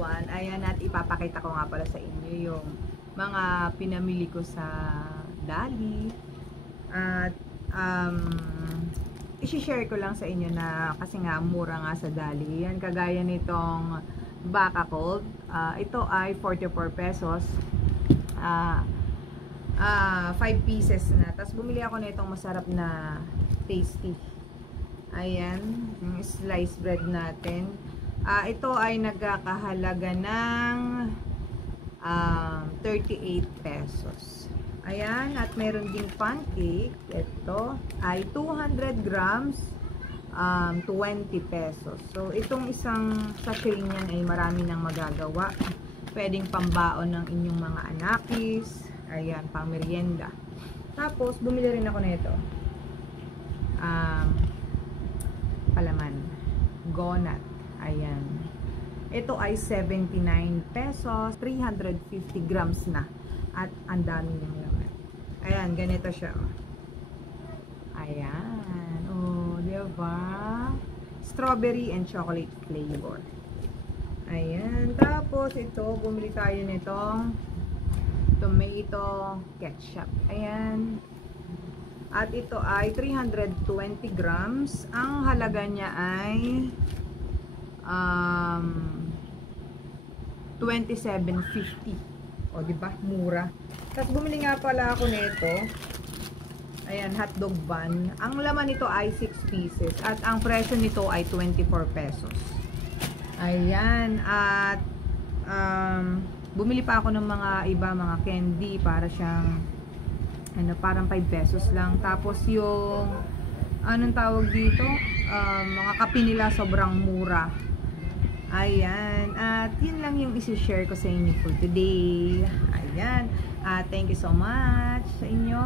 everyone. Ayan, at ipapakita ko nga pala sa inyo yung mga pinamili ko sa Dali. At i-share ko lang sa inyo na kasi nga mura nga sa Dali. Yan, kagaya nitong baka cold. Ito ay 44 pesos. 5 pieces na. Tapos bumili ako nitong masarap na tasty. Ayan, yung sliced bread natin. Ito ay nagkakahalaga ng 38 pesos. Ayan, at meron ding pancake. Ito ay 200 grams, 20 pesos. So, itong isang sachet niyan ay marami nang magagawa. Pwedeng pambaon ng inyong mga anakis. Ayan, pang merienda. Tapos, bumili rin ako nito. Palaman. Gonat. Ayan. Ito ay 79 pesos. 350 grams na. At ang dami niyang laman. Ayan, ganito siya. Ayan. Oh, diba? Strawberry and chocolate flavor. Ayan. Tapos, ito, bumili tayo nitong tomato ketchup. Ayan. At ito ay 320 grams. Ang halaga niya ay 27.50. O, diba? Mura. Tapos bumili nga pala ako nito. Ayan, hotdog bun. Ang laman nito ay 6 pieces. At ang presyo nito ay 24 pesos. Ayan. At bumili pa ako ng mga mga candy para siyang parang 5 pesos lang. Tapos yung anong tawag dito? Mga kape nila sobrang mura. Ayan. At yun lang yung isi-share ko sa inyo for today. Ayan. Thank you so much sa inyo.